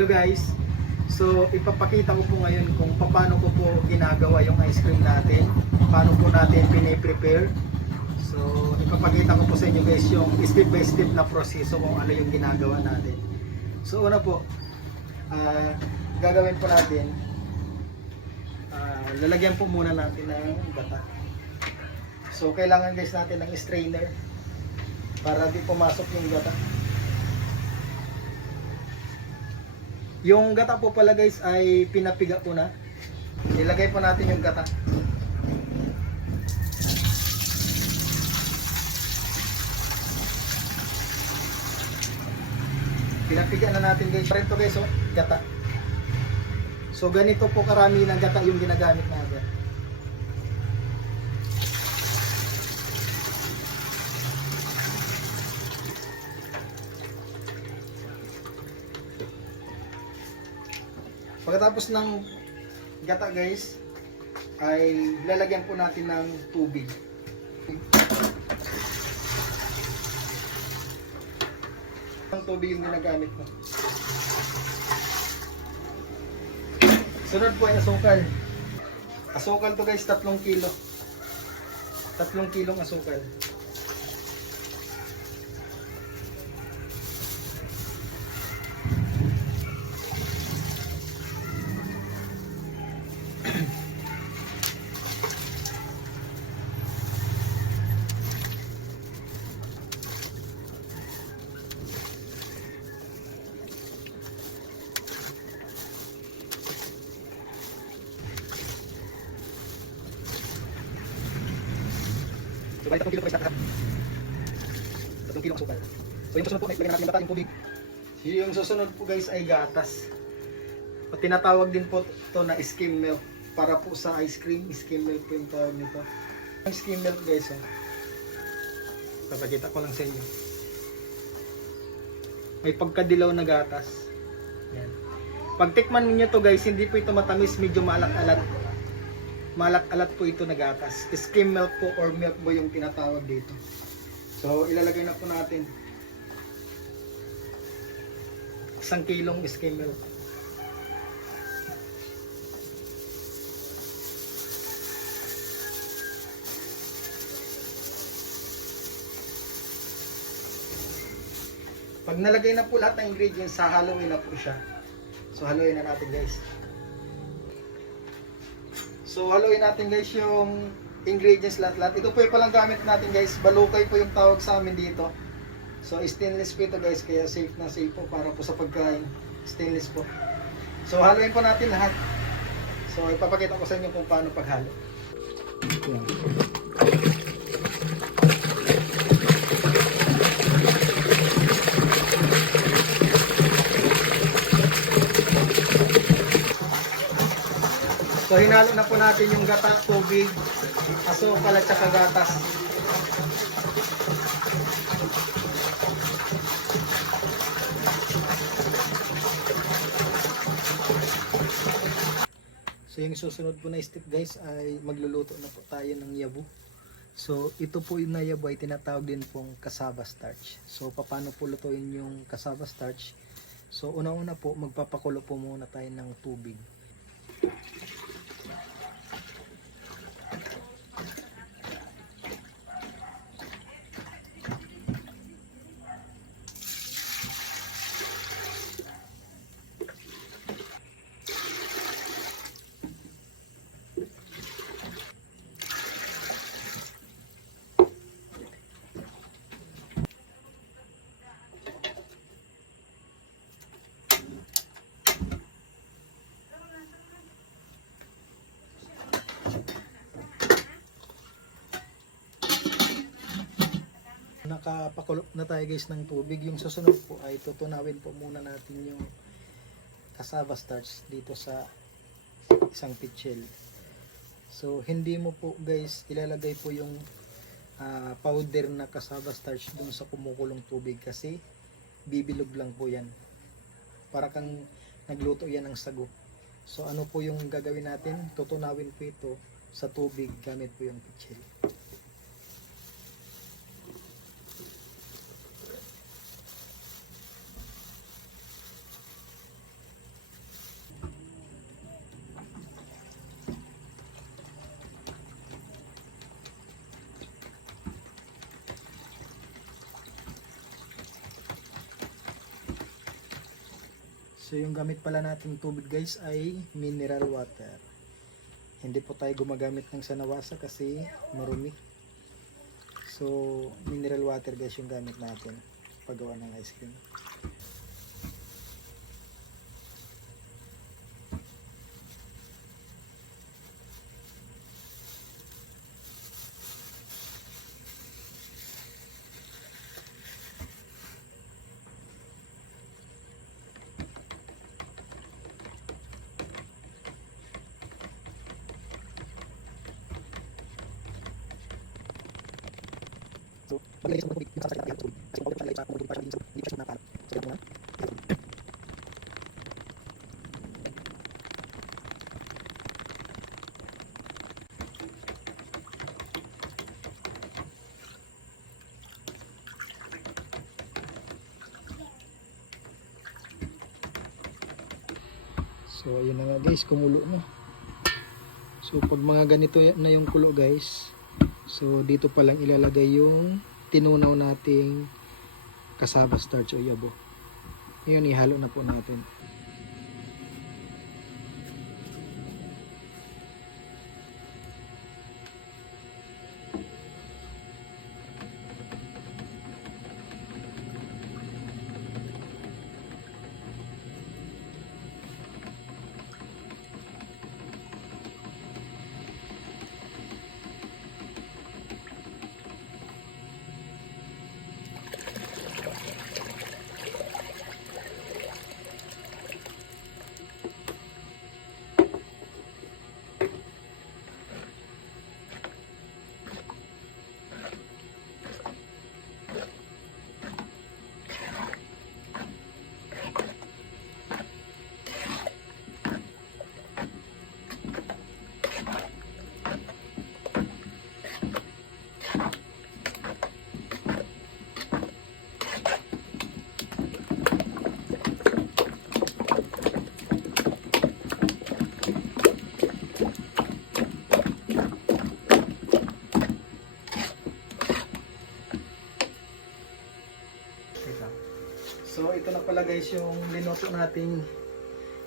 Hello guys, so ipapakita ko po ngayon kung paano ko po ginagawa yung ice cream natin, paano po natin piniprepare. So ipapakita ko po sa inyo guys yung step by step na proseso kung ano yung ginagawa natin. So una po, gagawin po natin, lalagyan po muna natin ng gata. So kailangan guys natin ng strainer para di pumasok yung gata. Yung gata po pala guys ay pinapiga po na. Ilagay po natin yung gata. Pinapiga na natin guys. Ito guys, oh, gata. So ganito po karami ng gata yung ginagamit natin. Pagkatapos ng gata guys, ay lalagyan po natin ng tubig. Ang tubig yung ginagamit ko. Sunod po ay asukal. Asukal to guys, 3 kilo. 3 kilong asukal. So, 3 kilo guys na 3 kilong asukal. So, yung susunod po, lagyan natin yung bata yung tubig. Yung susunod po guys ay gatas. O, tinatawag din po ito na skim milk. Para po sa ice cream, skim milk po yung tawag nito. Yung skim milk guys, oh. Papakita ko lang sa inyo. May pagkadilaw na gatas. Yan. Pag tikman niyo to guys, hindi po ito matamis, medyo maalat-alat. Maalat-alat po ito na gatas. Skim milk po or milk po yung tinatawag dito. So ilalagay na po natin 1 kilong skim milk. Pag nalagay na po lahat ng ingredients, hahaluin na po siya. So haluin na natin guys. So haluin natin guys yung ingredients lahat-lahat. Ito po yung palang gamit natin guys. Balukay po yung tawag sa amin dito. So stainless po ito guys. Kaya safe na safe po para po sa pagkain. Stainless po. So haluin po natin lahat. So ipapakita ko sa inyo kung paano paghalo. Yan. So hinalo na po natin yung gata, tubig, asukal at saka gatas. So yung susunod po na step guys ay magluluto na po tayo ng yabu. So ito po yung na yabu ay tinatawag din pong cassava starch. So paano po lutuin yung cassava starch? So una-una po magpapakulo po muna tayo ng tubig. Nakapakulo na tayo guys ng tubig. Yung susunod po ay tutunawin po muna natin yung cassava starch dito sa isang pitchel. So hindi mo po guys ilalagay po yung powder na cassava starch dun sa kumukulong tubig kasi bibilog lang po yan. Para kang nagluto yan ng sago. So ano po yung gagawin natin? Tutunawin po ito sa tubig gamit po yung pitchel. So yung gamit pala nating tubig guys ay mineral water. Hindi po tayo gumagamit ng sanawasa kasi marumi. So mineral water guys yung gamit natin paggawa ng ice cream. So, maglagay sa tubig, yung sasakit ng tubig. Kasi kung maglagay sa tubig para hindi siya nakakalo. So, yan muna. So, ayun na nga guys, kumulo na. So, pag mga ganito na yung kulo guys, so dito pa lang ilalagay yung tinunaw nating cassava starch o yabo. Ngayon ihalo na po natin. So ito na pala guys yung linuto nating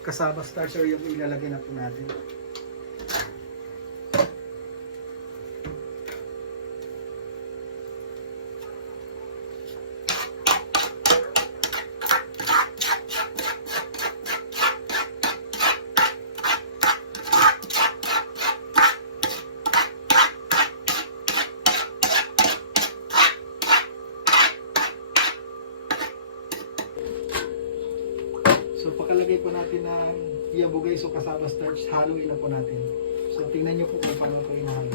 cassava starch or yung ilalagay na po natin. So pakalagay po natin ng yabo guys o cassava starch, haluin na po natin. So tingnan nyo po kung paano ito inahalo.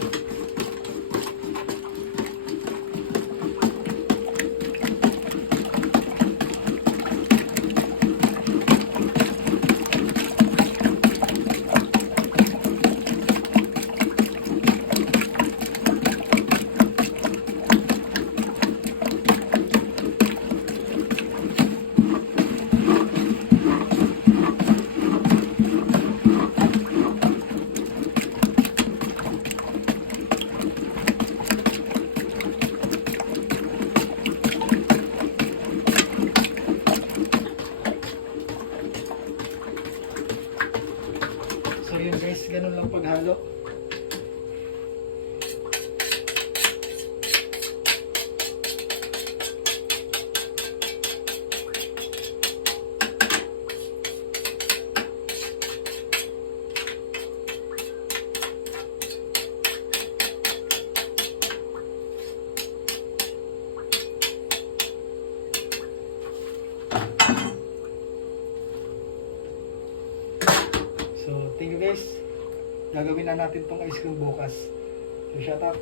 So yun guys, ganun lang paghalo. So thank you guys. Gagawin na natin tong ice cream bukas. So shout out.